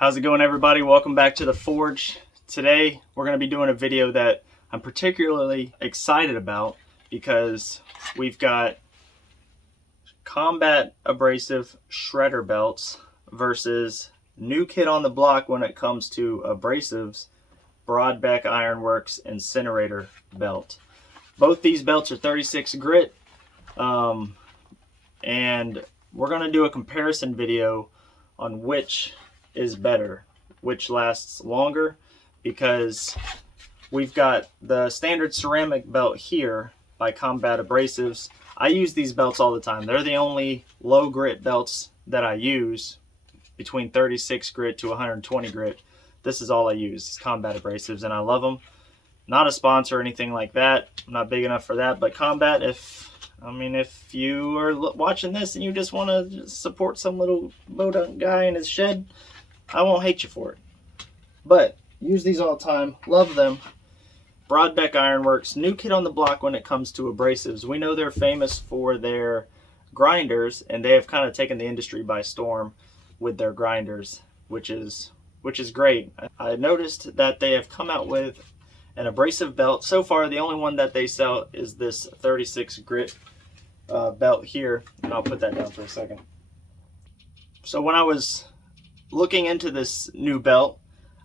How's it going, everybody? Welcome back to the Forge. Today we're going to be doing a video that I'm particularly excited about because we've got combat abrasive shredder belts versus new kid on the block when it comes to abrasives, Brodbeck Ironworks Incinerator belt. Both these belts are 36 grit, and we're going to do a comparison video on which is better, which lasts longer, because we've got the standard ceramic belt here by Combat Abrasives. I use these belts all the time. They're the only low grit belts that I use, between 36 grit to 120 grit. This is all I use, is Combat Abrasives, and I love them. Not a sponsor or anything like that. I'm not big enough for that, but Combat, if you are watching this and you just want to support some little bodunk guy in his shed, I won't hate you for it. But use these all the time. Love them. Brodbeck Ironworks, new kid on the block when it comes to abrasives. We know they're famous for their grinders, and they have kind of taken the industry by storm with their grinders, which is great. I noticed that they have come out with an abrasive belt. So far, the only one that they sell is this 36 grit belt here, and I'll put that down for a second. So when I was looking into this new belt,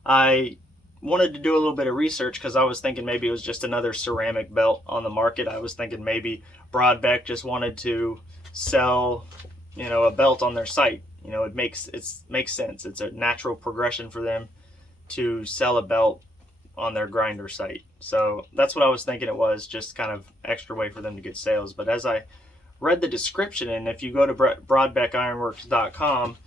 I wanted to do a little bit of research because I was thinking maybe it was just another ceramic belt on the market. I was thinking maybe Brodbeck just wanted to sell, a belt on their site. It makes sense. It's a natural progression for them to sell a belt on their grinder site. So that's what I was thinking it was, just kind of extra way for them to get sales. But as I read the description, and if you go to brodbeckironworks.com,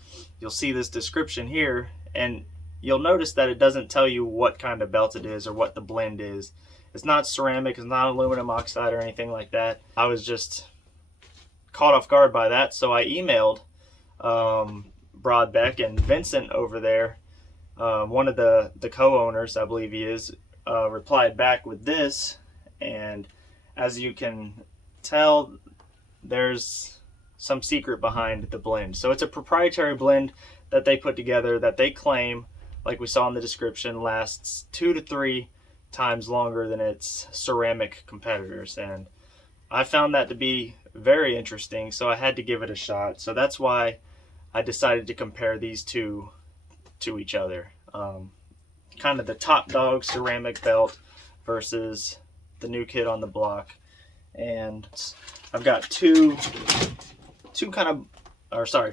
you'll see this description here, and you'll notice that it doesn't tell you what kind of belt it is or what the blend is. It's not ceramic, it's not aluminum oxide or anything like that. I was just caught off guard by that, so I emailed Brodbeck, and Vincent over there, one of the co-owners, I believe he is, replied back with this, and as you can tell, there's some secret behind the blend. So it's a proprietary blend that they put together that they claim, like we saw in the description, lasts 2 to 3 times longer than its ceramic competitors. And I found that to be very interesting, so I had to give it a shot. So that's why I decided to compare these two to each other. Kind of the top dog ceramic belt versus the new kid on the block. And I've got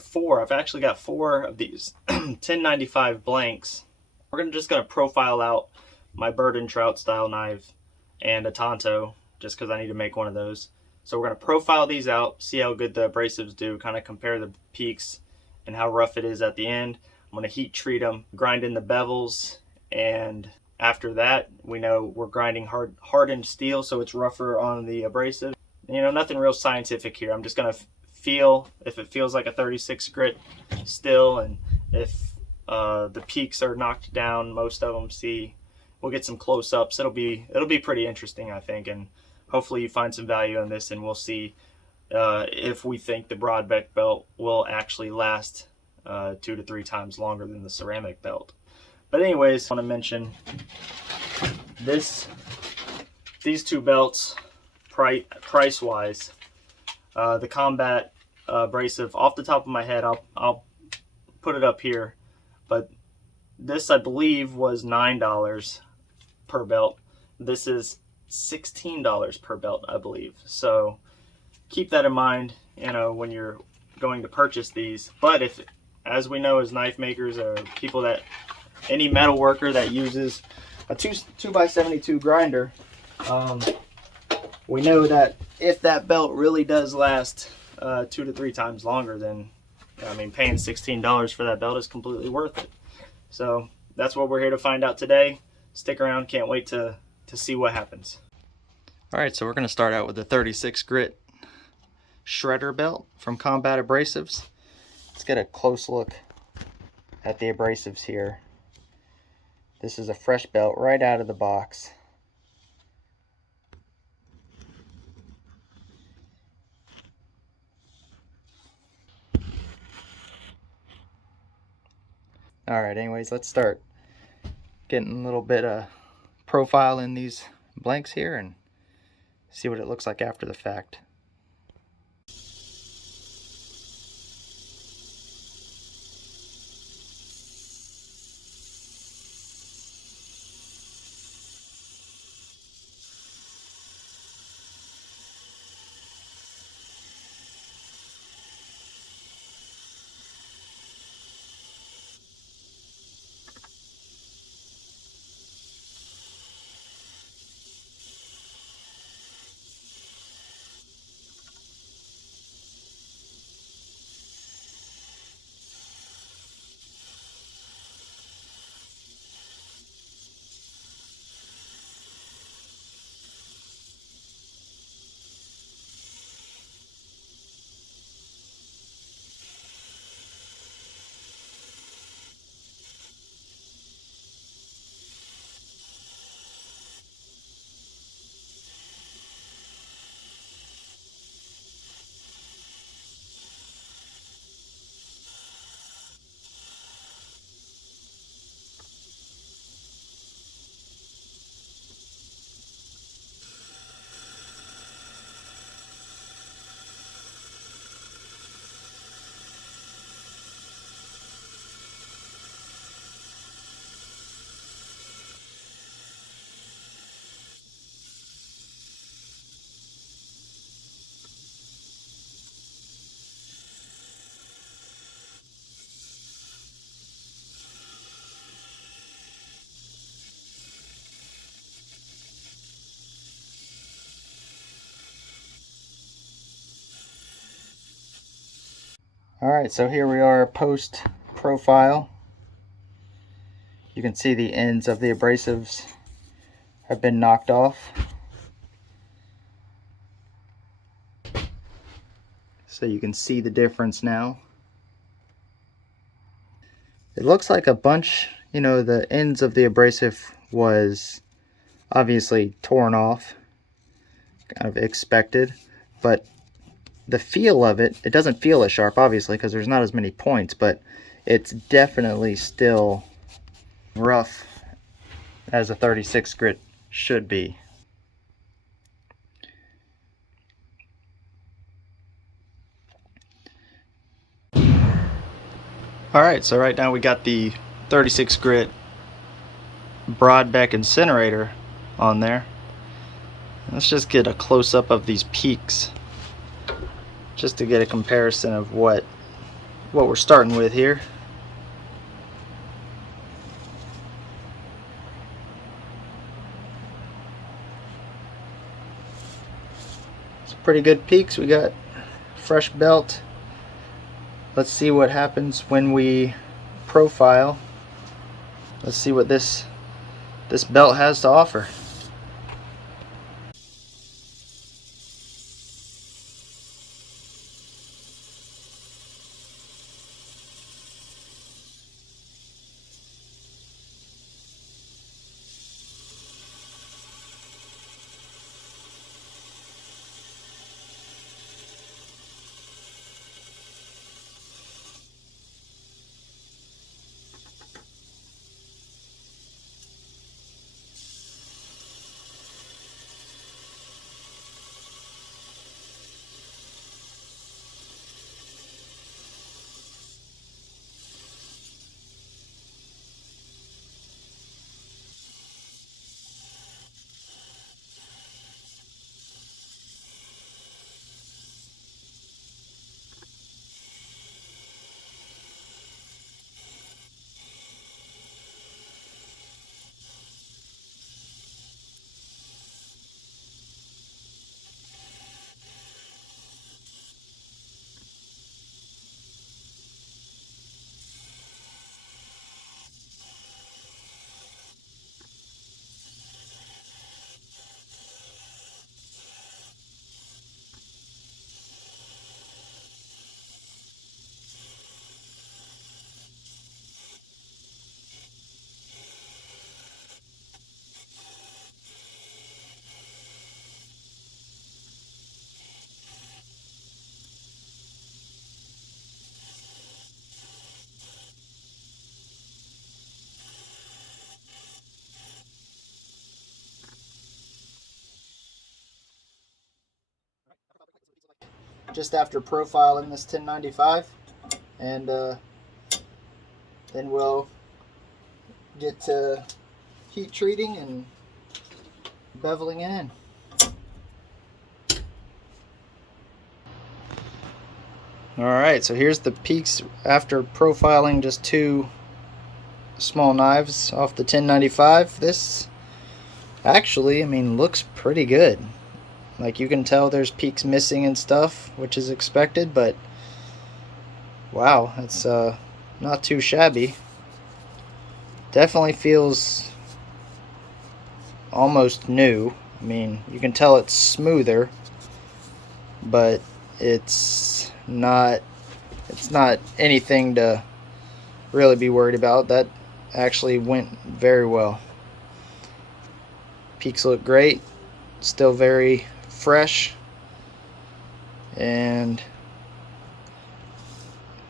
four. I've actually got 4 of these 1095 blanks. We're just gonna profile out my bird and trout style knife and a Tonto, just because I need to make one of those. So we're gonna profile these out, see how good the abrasives do, kind of compare the peaks and how rough it is at the end. I'm gonna heat treat them, grind in the bevels, and after that, we know we're grinding hardened steel, so it's rougher on the abrasive. Nothing real scientific here. I'm just gonna feel if it feels like a 36 grit still, and if the peaks are knocked down, most of them. We'll get some close-ups. It'll be pretty interesting, I think, and hopefully you find some value in this, and we'll see if we think the Brodbeck belt will actually last 2 to 3 times longer than the ceramic belt. But anyways, I want to mention these two belts price wise. The Combat abrasive, off the top of my head, I'll put it up here, but this I believe was $9 per belt. This is $16 per belt, I believe. So keep that in mind, when you're going to purchase these. But if, as we know as knife makers or people that, any metal worker that uses a 2x72 grinder, we know that if that belt really does last 2 to 3 times longer, then paying $16 for that belt is completely worth it. So that's what we're here to find out today. Stick around, can't wait to see what happens. All right, so we're going to start out with the 36 grit shredder belt from Combat Abrasives. Let's get a close look at the abrasives here. This is a fresh belt right out of the box. All right, anyways, let's start getting a little bit of profile in these blanks here and see what it looks like after the fact. All right, so here we are post profile. You can see the ends of the abrasives have been knocked off. So you can see the difference now. It looks like a bunch, you know, the ends of the abrasive was obviously torn off, kind of expected, but the feel of it, it doesn't feel as sharp, obviously, because there's not as many points, but it's definitely still rough as a 36 grit should be. Alright, so right now we got the 36 grit Brodbeck Incinerator on there. Let's just get a close-up of these peaks, just to get a comparison of what we're starting with here. It's pretty good peaks. We got fresh belt. Let's see what happens when we profile. Let's see what this belt has to offer. just after profiling this 1095, and then we'll get to heat treating and beveling it in. Alright, so here's the peaks after profiling just 2 small knives off the 1095. This actually, I mean, looks pretty good. Like, you can tell there's peaks missing and stuff, which is expected, but wow, it's not too shabby. Definitely feels almost new. I mean, you can tell it's smoother, but it's not anything to really be worried about. That actually went very well. Peaks look great, still very fresh, and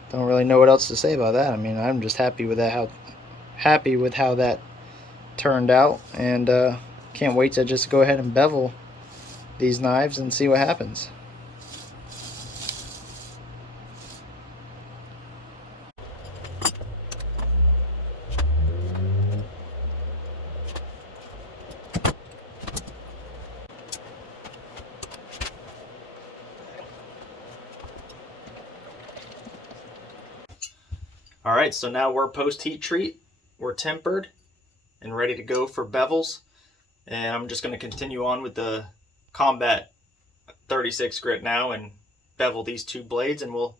don't really know what else to say about that. I mean, I'm just happy with that, how that turned out, and can't wait to just go ahead and bevel these knives and see what happens. Alright, so now we're post-heat treat. We're tempered and ready to go for bevels. And I'm just going to continue on with the Combat 36 grit now and bevel these 2 blades, and we'll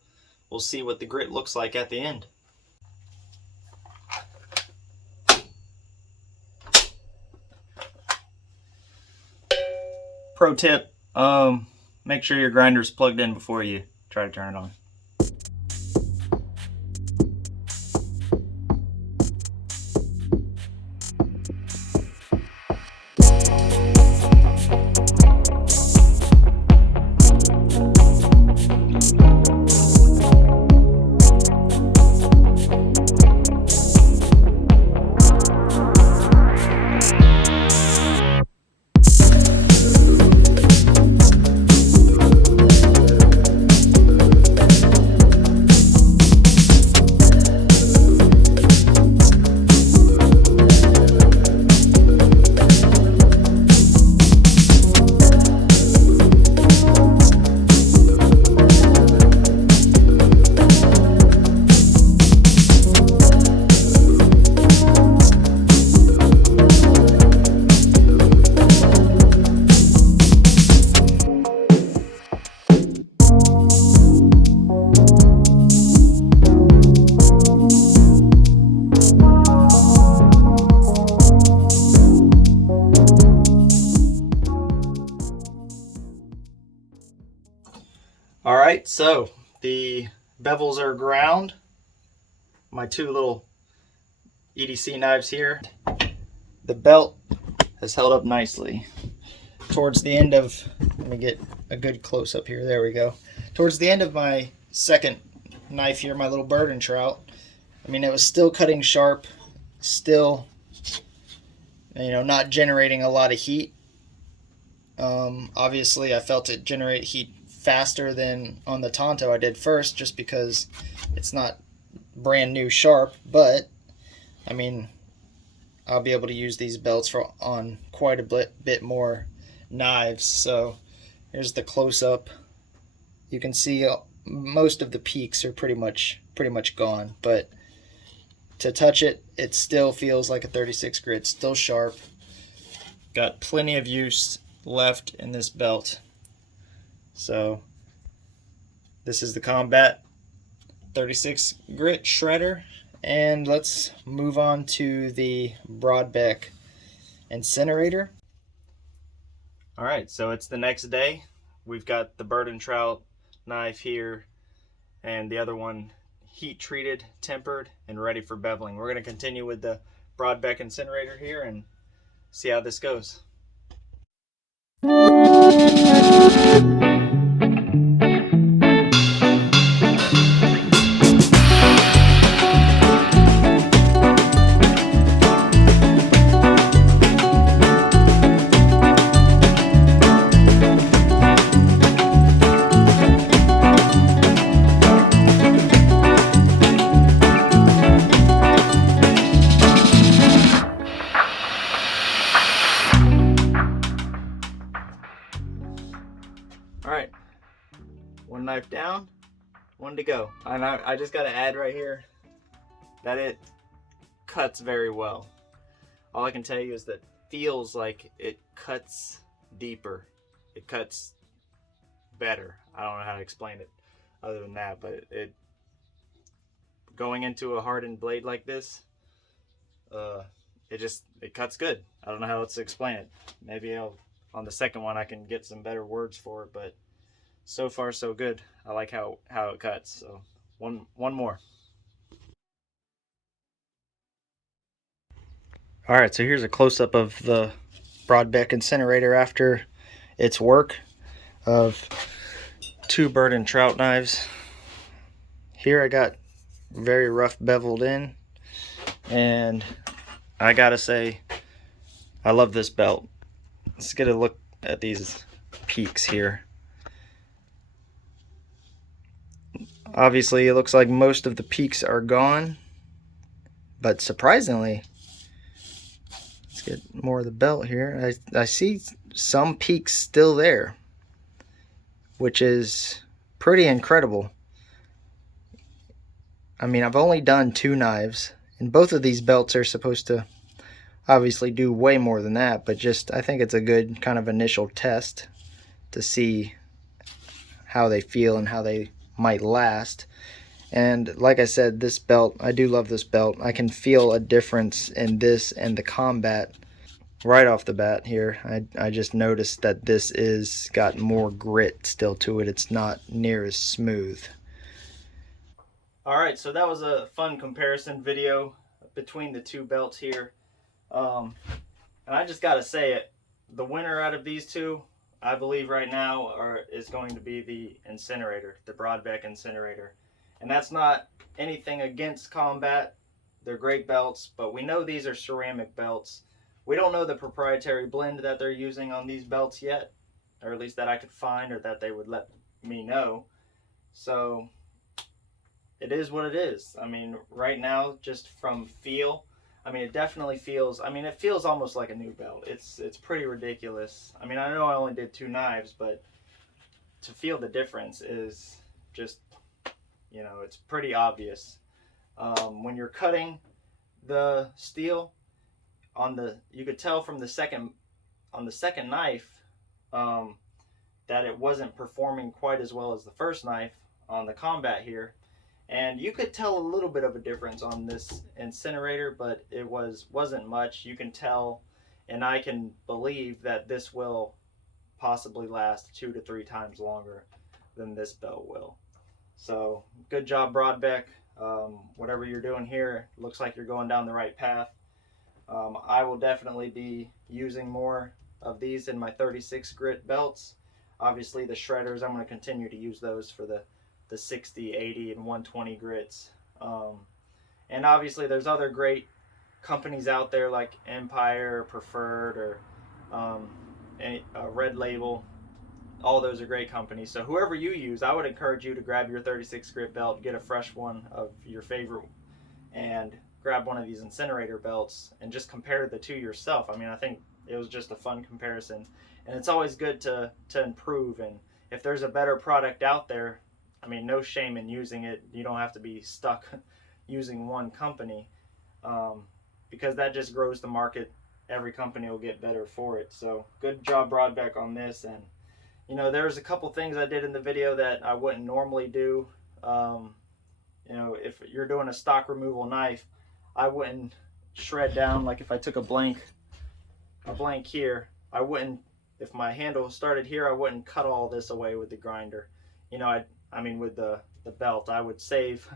see what the grit looks like at the end. Pro tip, make sure your grinder's plugged in before you try to turn it on. Alright, so the bevels are ground. My 2 little EDC knives here. The belt has held up nicely. Towards the end of, let me get a good close up here, there we go. Towards the end of my second knife here, my little bird and trout, I mean, it was still cutting sharp, still, you know, not generating a lot of heat. Obviously I felt it generate heat faster than on the Tonto I did first, just because it's not brand new sharp, but I mean, I'll be able to use these belts on quite a bit more knives. So here's the close-up. You can see most of the peaks are pretty much gone, but to touch it, it still feels like a 36 grit, still sharp. Got plenty of use left in this belt. So this is the Combat 36 grit shredder, and let's move on to the Brodbeck Incinerator. Alright, so it's the next day. We've got the bird and trout knife here and the other one heat treated, tempered, and ready for beveling. We're going to continue with the Brodbeck Incinerator here and see how this goes. knife down, one to go. And I just got to add right here that it cuts very well. All I can tell you is that feels like it cuts deeper. It cuts better. I don't know how to explain it other than that, but it going into a hardened blade like this, it cuts good. I don't know how else to explain it. Maybe on the second one I can get some better words for it, but so far so good. I like how it cuts. So one more. All right, so here's a close-up of the Brodbeck Incinerator after its work of 2 bird and trout knives. Here I got very rough beveled in, and I gotta say I love this belt. Let's get a look at these peaks here. Obviously it looks like most of the peaks are gone, but surprisingly, let's get more of the belt here. I see some peaks still there, which is pretty incredible. I mean, I've only done 2 knives, and both of these belts are supposed to obviously do way more than that, but just I think it's a good kind of initial test to see how they feel and how they might last. And like I said, this belt, I do love this belt. I can feel a difference in this and the combat right off the bat here. I just noticed that this is got more grit still to it. It's not near as smooth. All right, so that was a fun comparison video between the 2 belts here. And I just gotta say it, the winner out of these 2, I believe right now, is going to be the Incinerator, the Brodbeck Incinerator. And that's not anything against Combat. They're great belts, but we know these are ceramic belts. We don't know the proprietary blend that they're using on these belts yet, or at least that I could find, or that they would let me know. So it is what it is. I mean, right now, just from feel, I mean, it definitely feels, I mean, it feels almost like a new belt. It's pretty ridiculous. I mean, I know I only did 2 knives, but to feel the difference is just, you know, it's pretty obvious. When you're cutting the steel you could tell from the second knife that it wasn't performing quite as well as the first knife on the Combat here. And you could tell a little bit of a difference on this Incinerator, but it wasn't much. You can tell, and I can believe that this will possibly last 2 to 3 times longer than this belt will. So good job, Brodbeck. Whatever you're doing here, looks like you're going down the right path. I will definitely be using more of these in my 36 grit belts. Obviously the shredders, I'm going to continue to use those for the 60, 80, and 120 grits. And obviously there's other great companies out there like Empire, or Preferred, or Red Label. All those are great companies. So whoever you use, I would encourage you to grab your 36 grit belt, get a fresh one of your favorite, and grab one of these Incinerator belts and just compare the 2 yourself. I mean, I think it was just a fun comparison, and it's always good to improve. And if there's a better product out there, I mean, no shame in using it. You don't have to be stuck using one company, because that just grows the market. Every company will get better for it. So good job, Brodbeck, on this. And you know, there's a couple things I did in the video that I wouldn't normally do. You know, if you're doing a stock removal knife, I wouldn't shred down. Like if I took a blank here, I wouldn't, if my handle started here, I wouldn't cut all this away with the grinder. You know, I mean with the belt, I would save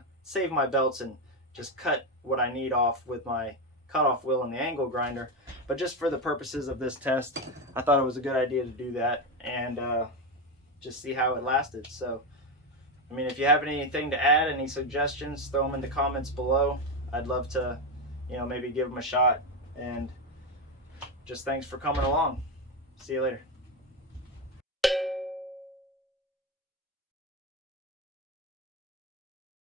my belts and just cut what I need off with my cutoff wheel and the angle grinder. But just for the purposes of this test, I thought it was a good idea to do that and just see how it lasted. So I mean, if you have anything to add, any suggestions, throw them in the comments below. I'd love to, you know, maybe give them a shot. And just thanks for coming along. See you later.